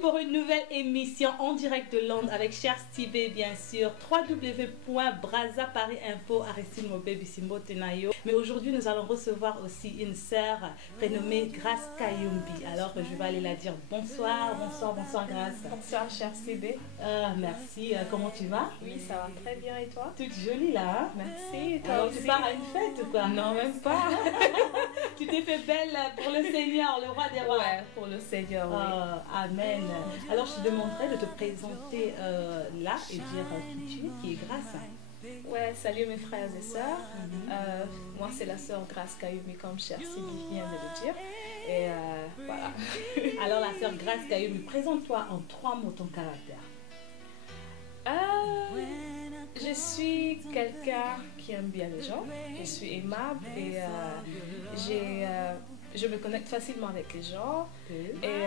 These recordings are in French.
pour une nouvelle émission en direct de Londres avec Cher Stibé, bien sûr. www.brazaparis.info Aristide Mobé Bissimbo Tenayo. Mais aujourd'hui, nous allons recevoir aussi une sœur prénommée Grace Kayumbi. Alors, je vais aller la dire bonsoir, bonsoir, bonsoir Grace. Bonsoir, Cher Stibé. Merci. Comment tu vas? Oui, ça va très bien. Et toi? Toute jolie là. Hein? Merci. Et toi alors, aussi? Tu pars à une fête ou quoi? Non, même pas. Tu t'es fait belle pour le Seigneur, le roi des rois. Ouais, pour le Seigneur, oui. Amen. Alors, je te demanderai de te présenter là et dire qui tu es, qui est Grace. Ouais, salut mes frères et sœurs. Moi, c'est la sœur Grace Kayumbi, comme Cher Stibé vient de le dire. Et voilà. Alors, la sœur Grace Kayumbi, présente-toi en 3 mots ton caractère. Je suis quelqu'un qui aime bien les gens, je suis aimable et je me connecte facilement avec les gens et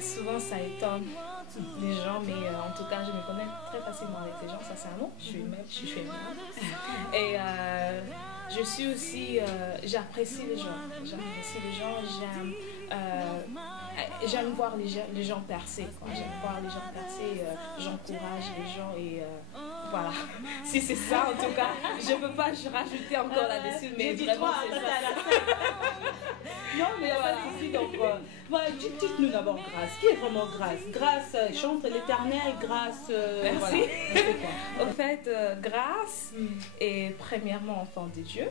souvent ça étonne les gens, mais en tout cas je me connecte très facilement avec les gens, ça c'est un nom, je suis aimable et je suis aussi, j'apprécie les gens, j'aime voir les gens percer, j'encourage les gens et voilà, si c'est ça en tout cas, je ne peux pas rajouter encore là-dessus, mais vraiment c'est ça. Non mais il n'y a pas de souci, donc dites-nous d'abord Grace, qui est vraiment Grace? Grace chante l'éternel, Grace, merci. Voilà, Au fait, Grace est premièrement enfant de Dieu.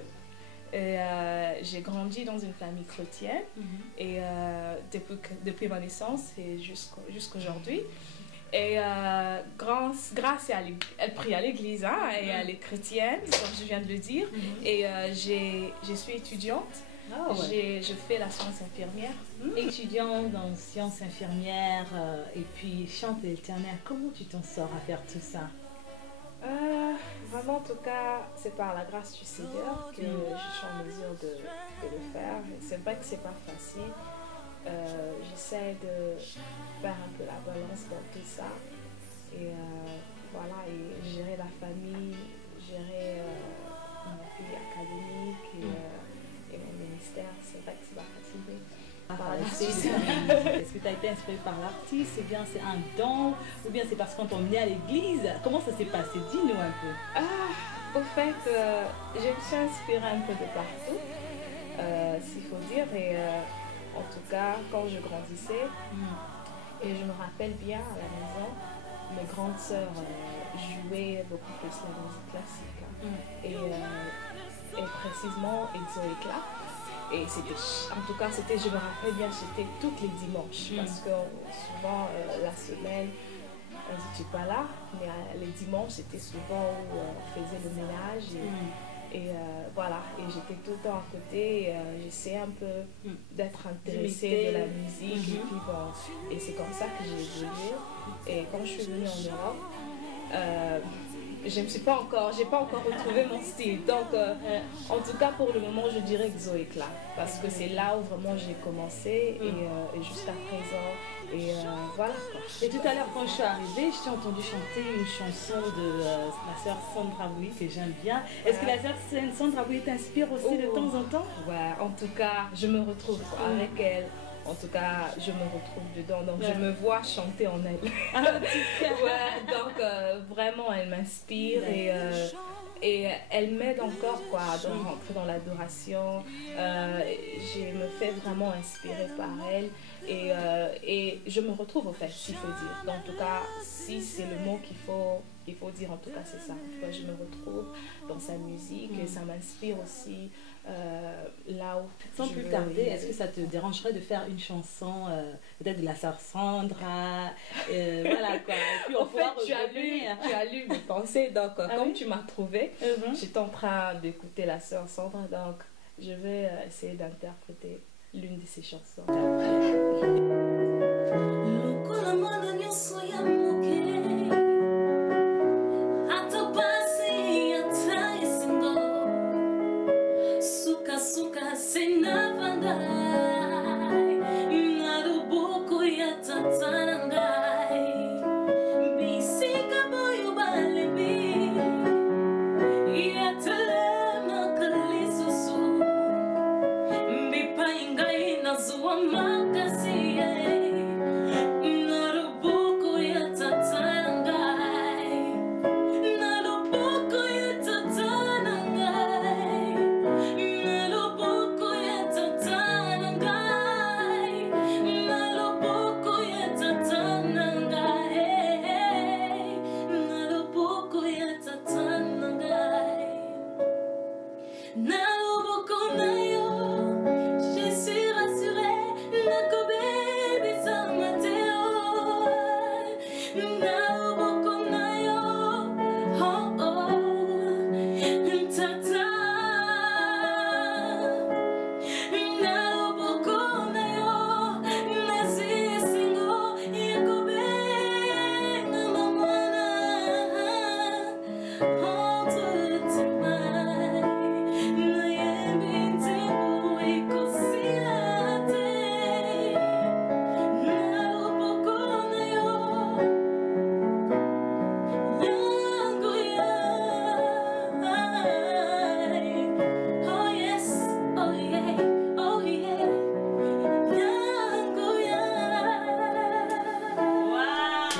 J'ai grandi dans une famille chrétienne et depuis ma naissance et jusqu'aujourd'hui. Et Grace elle prie à l'église et elle est chrétienne, comme je viens de le dire. Et je suis étudiante. Je fais la science infirmière. Étudiante dans sciences infirmières et puis chante l'éternel. Comment tu t'en sors à faire tout ça? Vraiment, en tout cas, c'est par la grâce du Seigneur que je suis en mesure de le faire. C'est vrai que c'est pas facile. J'essaie de faire un peu la balance dans tout ça. Et voilà, et gérer la famille, gérer ma vie académique et mon ministère. C'est vrai que c'est pas facile. Est-ce que tu as été inspirée par l'artiste, ou bien c'est un don, ou bien c'est parce qu'on t'a emmené à l'église? Comment ça s'est passé? Dis-nous un peu. Au fait, je me suis inspirée un peu de partout, s'il faut dire, et en tout cas, quand je grandissais, et je me rappelle bien à la maison, mes grandes sœurs jouaient beaucoup plus la musique classique, et précisément Exo-Éclat. Et c'était, en tout cas, je me rappelle bien, c'était tous les dimanches. Parce que souvent, la semaine, on dit tu n'es pas là. Mais les dimanches, c'était souvent où on faisait le ménage. Et voilà, et j'étais tout le temps à côté. J'essayais un peu d'être intéressée de la musique. Et puis bon, et c'est comme ça que j'ai évolué. Et quand je suis venue en Europe, j'ai pas encore retrouvé mon style. Donc, en tout cas, pour le moment, je dirais Exo-Éclat. Parce que c'est là où vraiment j'ai commencé et jusqu'à présent. Et voilà. Et tout à l'heure, quand je suis arrivée, je t'ai entendu chanter une chanson de la sœur Sandra Bouy que j'aime bien. Est-ce que la sœur Sandra Bouy t'inspire aussi de temps en temps? Ouais, en tout cas, je me retrouve avec elle. En tout cas, je me retrouve dedans, donc je me vois chanter en elle. Donc vraiment, elle m'inspire et elle m'aide encore à rentrer dans l'adoration. Je me fais vraiment inspirer par elle et je me retrouve au fait, s'il faut dire. Donc, en tout cas, si c'est le mot qu'il faut dire, en tout cas, c'est ça. En tout cas, je me retrouve dans sa musique et ça m'inspire aussi là où. Sans plus tarder, est-ce que ça te dérangerait de faire une chanson peut-être de la sœur Sandra, voilà quoi. Et puis en fait, tu as lu mes pensées, donc comme tu m'as trouvé, j'étais en train d'écouter la sœur Sandra, donc je vais essayer d'interpréter l'une de ses chansons. Makasi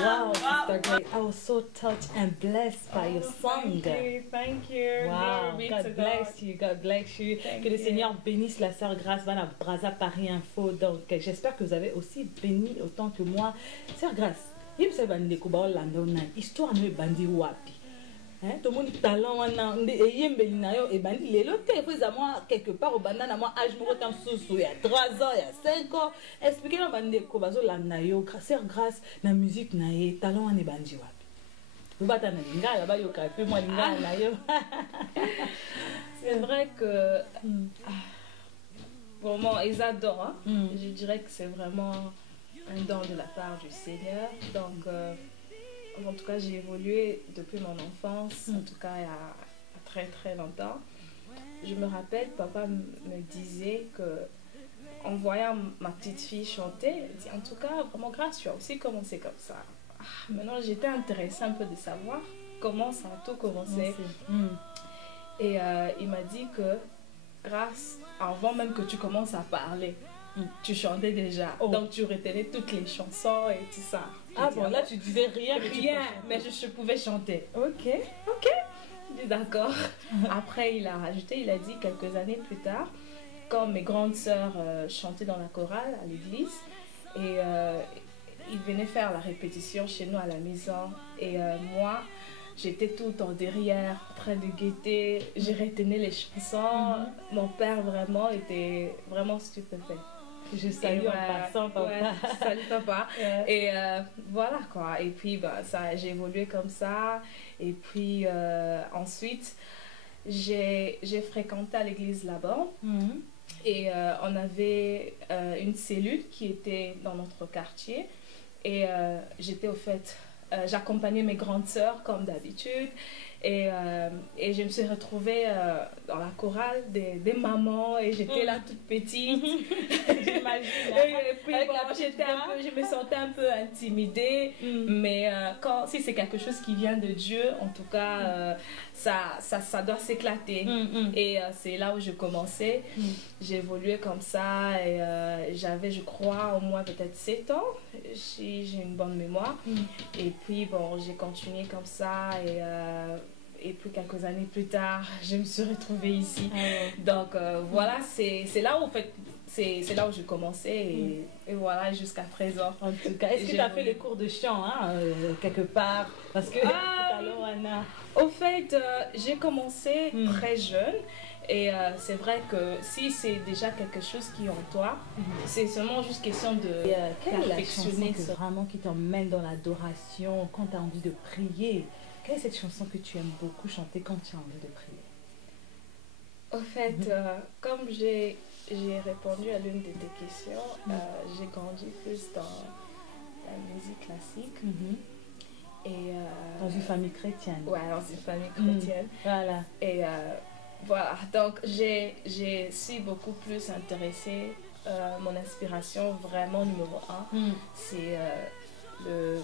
Wow, Sister Grace, I was so touched and blessed by your song. Thank you. Wow, God bless you, God bless you. Que le Seigneur bénisse la sœur Grace, voilà, Braza Paris Info. Donc, j'espère que vous avez aussi béni autant que moi. Sœur Grace, histoire ne bandi wapi. Tout le monde talent wana eyembeli na yo ebandi lelo te faut moi quelque part au banana moi âge moko tam soso ya 3 ans ya 5 ans expliquer na bande ko bazo landa yo sœur Grace na musique na ye talent wana ebandi wapi bata na lingala ba yo ka pe moi lingala na yo. C'est vrai que vraiment ils adorent hein? Je dirais que c'est vraiment un don de la part du Seigneur. Donc en tout cas, j'ai évolué depuis mon enfance, en tout cas il y a très très longtemps. Je me rappelle, papa me disait que en voyant ma petite fille chanter, il dit en tout cas, vraiment Grace, tu as aussi commencé comme ça. Maintenant, j'étais intéressée un peu de savoir comment ça a tout commencé. Et il m'a dit que Grace, avant même que tu commences à parler, tu chantais déjà, donc tu retenais toutes les chansons et tout ça. Ah bon, là tu disais rien, mais je pouvais chanter. Ok. Je dis d'accord. Après il a rajouté, il a dit quelques années plus tard, quand mes grandes sœurs chantaient dans la chorale à l'église, et ils venaient faire la répétition chez nous à la maison, et moi j'étais tout le temps derrière, en train de guetter, je retenais les chansons. Mon père vraiment était vraiment stupéfait. Je salue en passant papa. Ouais, salut papa. Et voilà quoi. Et puis bah, j'ai évolué comme ça. Et puis ensuite, j'ai fréquenté à l'église là-bas. Et on avait une cellule qui était dans notre quartier. Et j'étais au fait, j'accompagnais mes grandes sœurs comme d'habitude. Et je me suis retrouvée dans la chorale des mamans et j'étais là toute petite. J'imagine. Et puis bon, je me sentais un peu intimidée. Mais si c'est quelque chose qui vient de Dieu, en tout cas, ça doit s'éclater. Et c'est là où je commençais. J'ai évolué comme ça et j'avais, je crois, au moins peut-être 7 ans. J'ai une bonne mémoire. Et puis bon, j'ai continué comme ça et puis quelques années plus tard, je me suis retrouvée ici. Donc voilà, c'est là où en fait, c'est là où je commençais et voilà jusqu'à présent. En tout cas, est-ce que tu as fait les cours de chant quelque part? Parce que alors Anna. Au fait, j'ai commencé très jeune. Et c'est vrai que si c'est déjà quelque chose qui est en toi, c'est seulement juste question de perfectionner. Quelle est la chanson vraiment qui t'emmène dans l'adoration quand tu as envie de prier? Quelle est cette chanson que tu aimes beaucoup chanter quand tu as envie de prier? Au fait, comme j'ai répondu à l'une de tes questions, j'ai grandi plus dans la musique classique. Et, dans une famille chrétienne. Ouais, dans une famille chrétienne. Voilà. Et voilà, donc j'ai suis beaucoup plus intéressée. Mon inspiration vraiment numéro 1, c'est le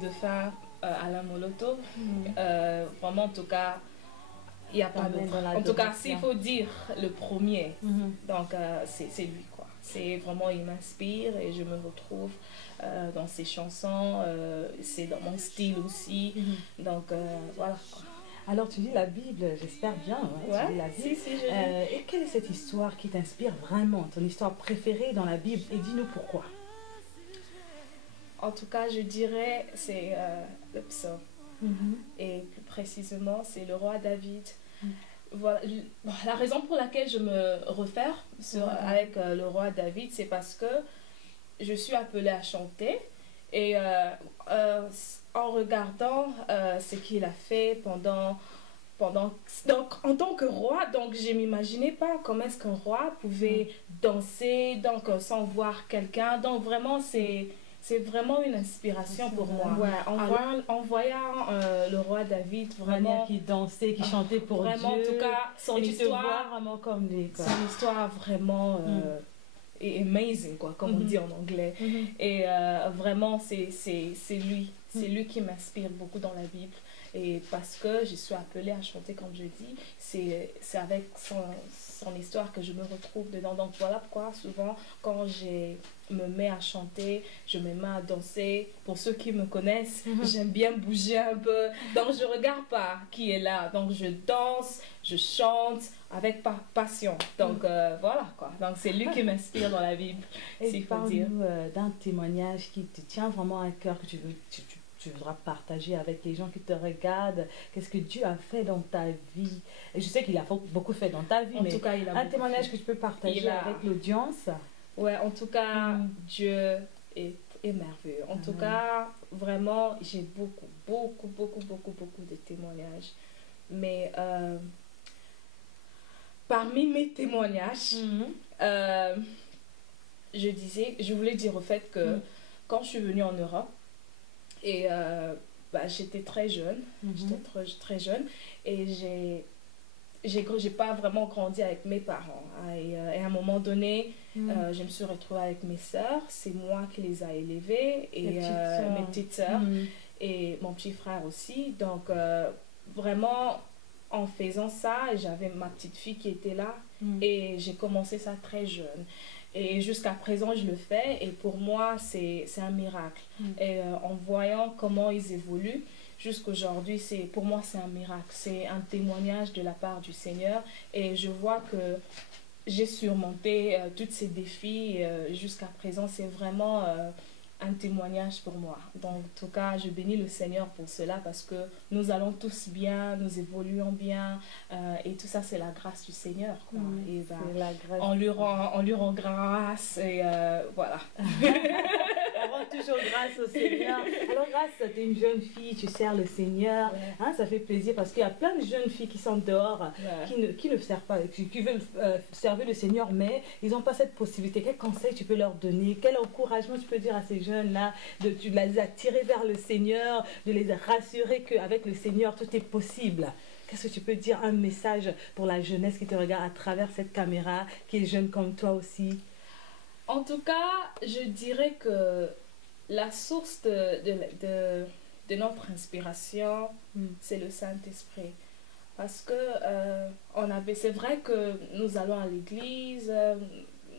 défunt Alain Moloto. Vraiment, en tout cas, il n'y a pas d'autre. En tout cas, s'il faut dire le premier, donc c'est lui, quoi. C'est vraiment, il m'inspire et je me retrouve dans ses chansons. C'est dans mon style aussi. Donc voilà, quoi. Alors tu lis la Bible, j'espère bien. Ouais, tu lis la Bible. Si, je lis. Et quelle est cette histoire qui t'inspire vraiment, ton histoire préférée dans la Bible? Et dis-nous pourquoi. En tout cas, je dirais c'est le psaume. Et plus précisément, c'est le roi David. Voilà, la raison pour laquelle je me réfère avec le roi David, c'est parce que je suis appelée à chanter. Et en regardant ce qu'il a fait pendant donc en tant que roi, donc je m'imaginais pas comment est-ce qu'un roi pouvait danser donc sans voir quelqu'un. Donc vraiment c'est vraiment une inspiration pour moi. Ouais, en voyant le roi David vraiment qui dansait, qui chantait pour vraiment, Dieu. En tout cas, son histoire vraiment comme lui, quoi. Son histoire vraiment est amazing, quoi, comme on dit en anglais. Et vraiment c'est lui qui m'inspire beaucoup dans la Bible. Et parce que je suis appelée à chanter, comme je dis, c'est avec son histoire que je me retrouve dedans. Donc voilà pourquoi souvent quand me mets à chanter, je me mets à danser. Pour ceux qui me connaissent, j'aime bien bouger un peu. Donc je regarde pas qui est là. Donc je danse, je chante avec passion. Donc voilà quoi. Donc c'est lui qui m'inspire dans la Bible, s'il faut dire. Parle-nous d'un témoignage qui te tient vraiment à cœur, que tu voudras partager avec les gens qui te regardent. Qu'est-ce que Dieu a fait dans ta vie? Et je sais qu'il a beaucoup fait dans ta vie, En tout cas, il a un témoignage que tu peux partager avec l'audience. Ouais, en tout cas, Dieu est merveilleux. En tout cas, vraiment, j'ai beaucoup de témoignages. Mais parmi mes témoignages, je voulais dire au fait que quand je suis venue en Europe, et j'étais très jeune, j'étais très jeune, et j'ai pas vraiment grandi avec mes parents. Et à un moment donné, je me suis retrouvée avec mes sœurs. C'est moi qui les a élevées, et mes petites sœurs, et mon petit frère aussi. Donc, vraiment, en faisant ça, j'avais ma petite fille qui était là, et j'ai commencé ça très jeune. Et jusqu'à présent, je le fais, et pour moi, c'est un miracle. Et en voyant comment ils évoluent, jusqu'aujourd'hui, pour moi, c'est un miracle. C'est un témoignage de la part du Seigneur. Et je vois que j'ai surmonté tous ces défis. Jusqu'à présent, c'est vraiment un témoignage pour moi. Donc, en tout cas, je bénis le Seigneur pour cela, parce que nous allons tous bien, nous évoluons bien, et tout ça, c'est la grâce du Seigneur, quoi. Et la grâce. On lui rend grâce, et voilà. On rend toujours grâce au Seigneur. Alors, grâce, tu es une jeune fille, tu sers le Seigneur. Hein, ça fait plaisir, parce qu'il y a plein de jeunes filles qui sont dehors, qui ne servent pas, qui veulent servir le Seigneur, mais ils n'ont pas cette possibilité. Quel conseil tu peux leur donner? Quel encouragement tu peux dire à ces jeunes-là, de les attirer vers le Seigneur, de les rassurer qu'avec le Seigneur, tout est possible? Qu'est-ce que tu peux dire, un message pour la jeunesse qui te regarde à travers cette caméra, qui est jeune comme toi aussi? En tout cas, je dirais que la source de notre inspiration, c'est le Saint-Esprit. Parce que c'est vrai que nous allons à l'église,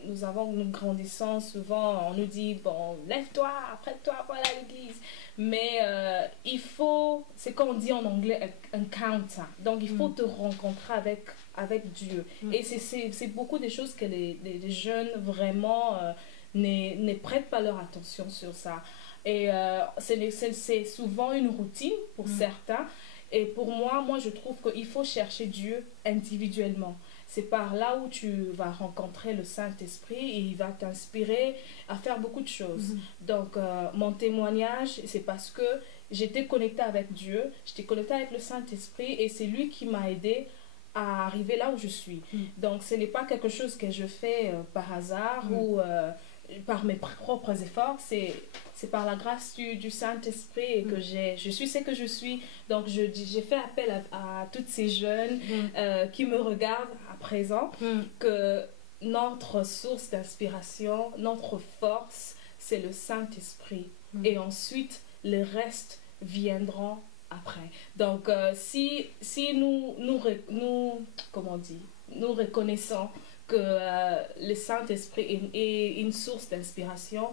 nous grandissons souvent, on nous dit, bon, lève-toi, prête-toi, voilà l'église. Mais c'est comme on dit en anglais, encounter. Donc il faut te rencontrer avec Dieu. Et c'est beaucoup de choses que les jeunes vraiment ne prêtent pas leur attention sur ça. Et c'est souvent une routine pour certains. Et pour moi, je trouve qu'il faut chercher Dieu individuellement. C'est par là où tu vas rencontrer le Saint-Esprit, et il va t'inspirer à faire beaucoup de choses. Donc, mon témoignage, c'est parce que j'étais connectée avec Dieu, j'étais connectée avec le Saint-Esprit, et c'est lui qui m'a aidée à arriver là où je suis. Donc, ce n'est pas quelque chose que je fais par hasard ou par mes propres efforts, c'est par la grâce du Saint-Esprit, et que je suis ce que je suis. Donc j'ai fait appel à toutes ces jeunes qui me regardent à présent, que notre source d'inspiration, notre force, c'est le Saint-Esprit. Et ensuite, le reste viendront après. Donc si nous reconnaissons que le Saint-Esprit est une source d'inspiration,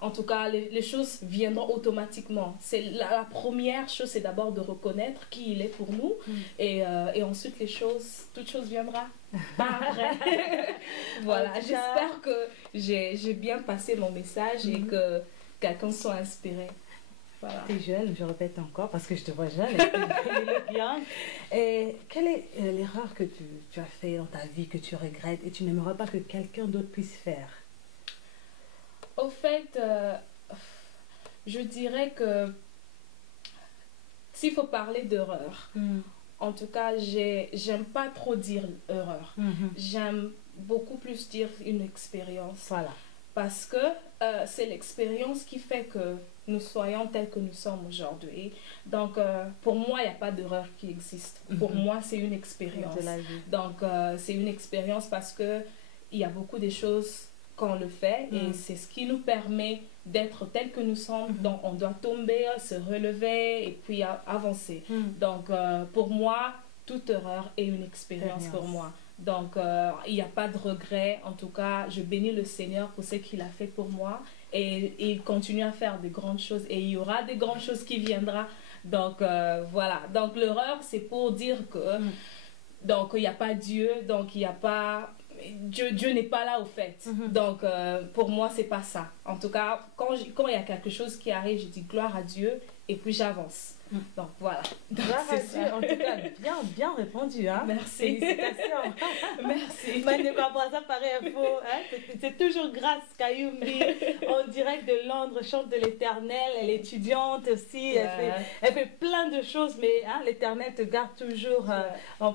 en tout cas, les choses viendront automatiquement. La première chose, c'est d'abord de reconnaître qui il est pour nous, et ensuite, toute chose viendra par après. Voilà, j'espère que j'ai bien passé mon message, et que quelqu'un soit inspiré. Voilà. Tu es jeune, je répète encore, parce que je te vois jeune, et quelle est l'erreur que tu as fait dans ta vie, que tu regrettes, et tu n'aimerais pas que quelqu'un d'autre puisse faire? Au fait, je dirais que s'il faut parler d'erreur, en tout cas, j'aime pas trop dire erreur. J'aime beaucoup plus dire une expérience. Voilà. Parce que c'est l'expérience qui fait que nous soyons tels que nous sommes aujourd'hui. Donc, pour moi, il n'y a pas d'erreur qui existe. Pour moi, c'est une expérience. Donc, c'est une expérience parce qu'il y a beaucoup de choses quand on le fait et c'est ce qui nous permet d'être tels que nous sommes. Donc on doit tomber, se relever et puis avancer. Donc pour moi, toute erreur est une expérience pour moi. Donc il n'y a pas de regret. En tout cas, je bénis le Seigneur pour ce qu'il a fait pour moi et il continue à faire de grandes choses et il y aura des grandes choses qui viendront. Donc voilà. Donc l'erreur, c'est pour dire que donc il n'y a pas Dieu, donc il n'y a pas Dieu n'est pas là au fait. Donc pour moi c'est pas ça. En tout cas quand il y a quelque chose qui arrive, je dis gloire à Dieu et puis j'avance. Donc voilà. Gloire à Dieu. En tout cas bien répondu, hein. Merci. Félicitations. Merci. Ça paraît faux, hein? C'est toujours Grâce Kayumbi en direct de Londres, chante de l'Éternel. Elle est étudiante aussi, elle fait plein de choses, mais hein, l'Éternel te garde toujours.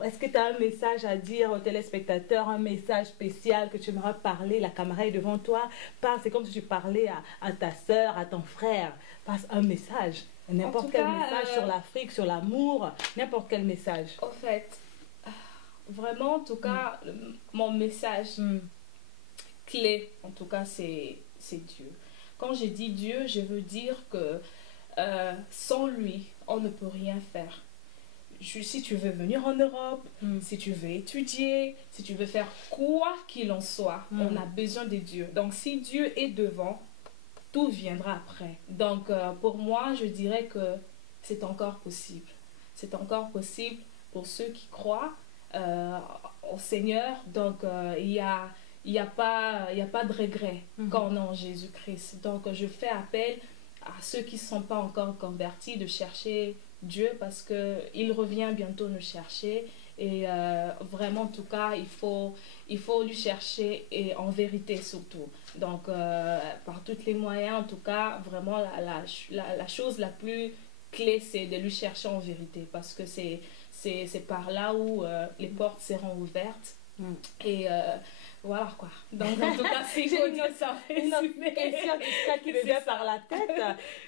Est-ce que tu as un message à dire aux téléspectateurs, un message spécial que tu aimerais parler? La caméra est devant toi, parle, c'est comme si tu parlais à ta soeur, à ton frère. Passe un message, n'importe quel message sur l'Afrique, sur l'amour, n'importe quel message. En fait, vraiment, en tout cas, mon message clé, en tout cas, c'est Dieu. Quand je dis Dieu, je veux dire que sans lui, on ne peut rien faire. Si tu veux venir en Europe, si tu veux étudier, si tu veux faire quoi qu'il en soit, on a besoin de Dieu. Donc, si Dieu est devant, tout viendra après. Donc, pour moi, je dirais que c'est encore possible. C'est encore possible pour ceux qui croient au Seigneur. Donc, il y a pas de regret quand on est en Jésus-Christ. Donc, je fais appel à ceux qui ne sont pas encore convertis de chercher Dieu parce qu'il revient bientôt nous chercher. Et vraiment, en tout cas, il faut lui chercher et en vérité surtout. Donc, par tous les moyens, en tout cas, vraiment, la chose la plus clé, c'est de lui chercher en vérité. Parce que c'est par là où les portes seront ouvertes. Et voilà quoi. Donc, en tout cas, c'est une autre question qui me vient par la tête.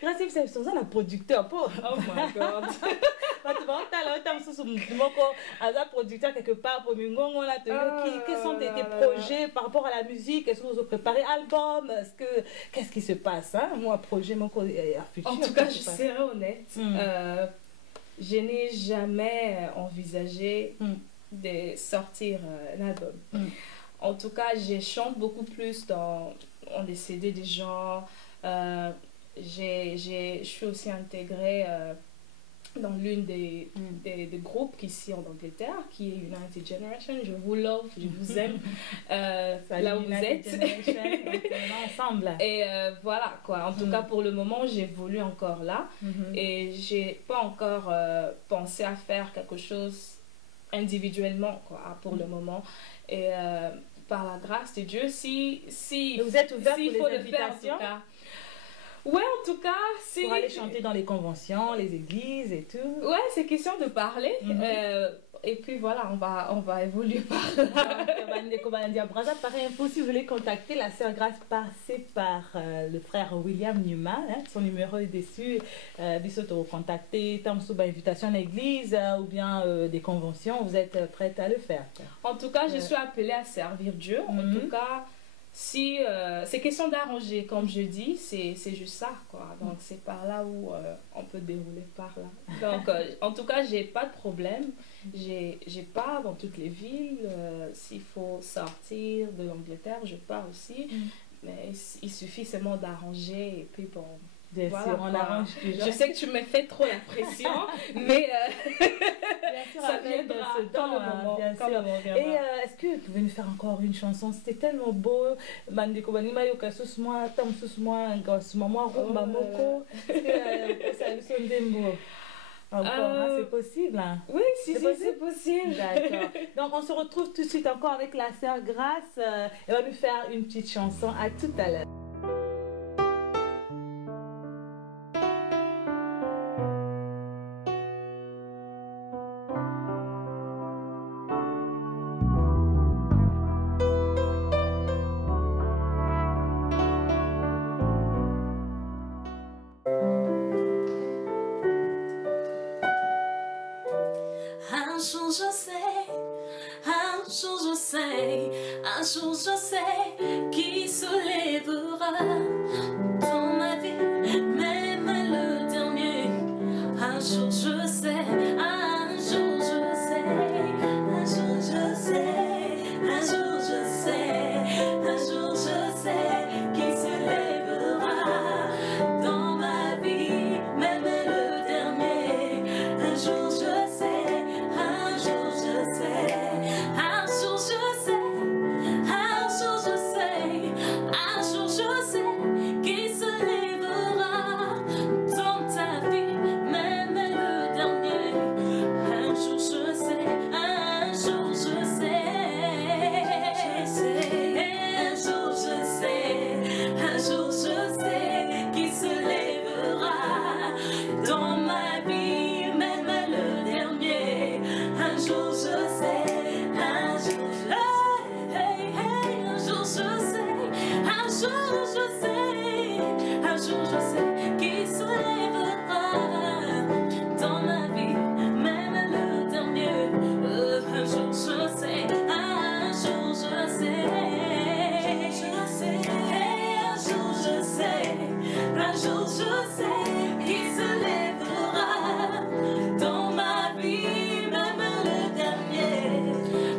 Grâce à vous, c'est un producteur. Oh my God. Producteur quelque part pour quels sont tes projets par rapport à la musique? Est-ce que vous préparez album? Qu'est-ce qui se passe, hein? Moi, projet, mon futur. En tout cas, je serai honnête. Je n'ai jamais envisagé de sortir un album. En tout cas, je chante beaucoup plus dans des CD des gens. Je suis aussi intégrée dans l'une des groupes ici en Angleterre, qui est United Generation. Je vous love, je vous aime. Là où vous êtes. Ensemble. Et voilà quoi. En tout cas, pour le moment, j'évolue encore là. Et j'ai pas encore pensé à faire quelque chose individuellement quoi, pour le moment. Et par la grâce de Dieu, si vous êtes ouvert pour les invitations? Ouais, en tout cas, c'est... Pour aller chanter dans les conventions, les églises et tout. Ouais, c'est question de parler. Et puis voilà, on va évoluer par là. Si vous voulez contacter la sœur Grâce, passez par le frère William Newman. Son numéro est dessus. Bissoto, contacter, Tamsouba, invitation à l'église ou bien des conventions. Vous êtes prête à le faire? En tout cas, je suis appelée à servir Dieu. En tout cas, si c'est question d'arranger, comme je dis, c'est juste ça quoi. Donc c'est par là où on peut dérouler par là. Donc en tout cas, j'ai pas de problème. J'ai pas dans toutes les villes. S'il faut sortir de l'Angleterre, je pars aussi. Mais il suffit seulement d'arranger et puis bon. Bien voilà, sûr, on arrange toujours. Je sais que tu me fais trop la pression, mais ça viendra quand le moment. Et est-ce que vous pouvez nous faire encore une chanson? C'était tellement beau. C'est possible, hein? Oui, c'est possible. D'accord. Donc on se retrouve tout de suite encore avec la sœur Grâce. Elle va nous faire une petite chanson. À tout à l'heure. Un jour je sais, un je sais, un jour je sais qui se lèvera dans ma vie, même le dernier. Un jour je sais, un jour je sais, un jour je sais, un jour je sais, un jour je sais qui se lèvera dans ma vie, même le dernier. Un jour je sais, un jour je sais, un jour je sais, un jour je sais, un jour je sais qui se lèvera dans ta vie, même le dernier. Un jour je sais, un jour je sais, un jour je sais, un jour je sais qui se lèvera dans ma vie, même le dernier. Un jour je sais, un jour je sais, un jour je sais, un jour je sais, un jour je sais qui se lèvera dans ma vie, même le dernier. Un jour je sais, un jour je sais, un jour je sais, un jour je sais qui se lèvera dans ma vie, même le dernier.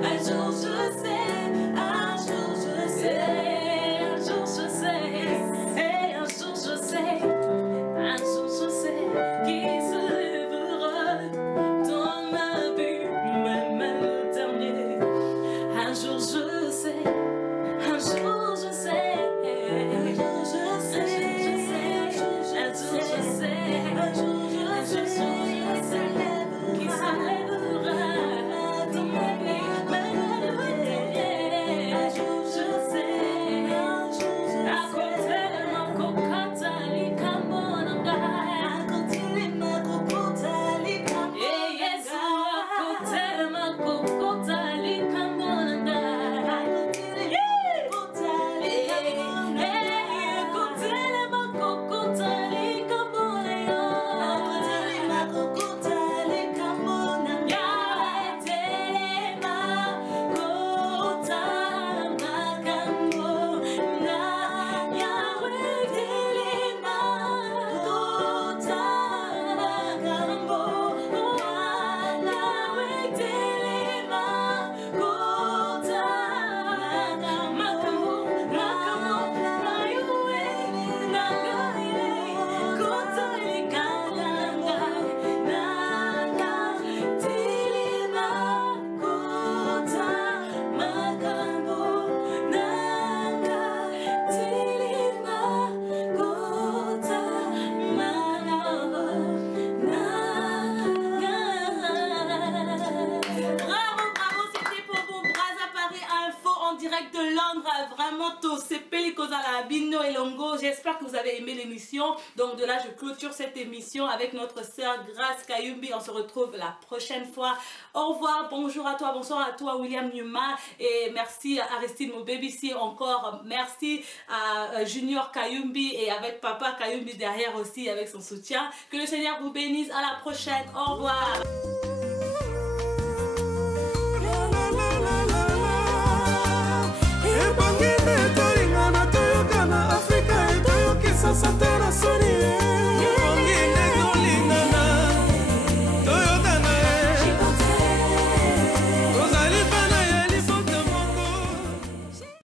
Un jour je sais, un jour je sais, un jour je sais, et un jour je sais, un jour je sais qui se lèvera dans ma vie, même le dernier. Un jour je sais, un jour je sais, un jour je sais, un jour je sais, un jour je sais qui se lèvera dans ma vie, même le dernier. Un jour je sais, un jour je sais. À côté de ma cocotte, les camonanga. À côté de ma cocotte, les camonanga. Et yes, à côté de ma cocotte, les camonanga. À côté de ma cocotte, les camonanga. À côté de ma cocotte, les camonanga. À côté de ma cocotte, les camonanga. Direct de Londres, vraiment tous ces pellicos à la Bino et Longo. J'espère que vous avez aimé l'émission. Donc de là, je clôture cette émission avec notre sœur Grace Kayumbi. On se retrouve la prochaine fois. Au revoir, bonjour à toi, bonsoir à toi William Numa. Et merci à Aristide Mobebici encore. Merci à Junior Kayumbi et avec Papa Kayumbi derrière aussi avec son soutien. Que le Seigneur vous bénisse. À la prochaine. Au revoir. Africa,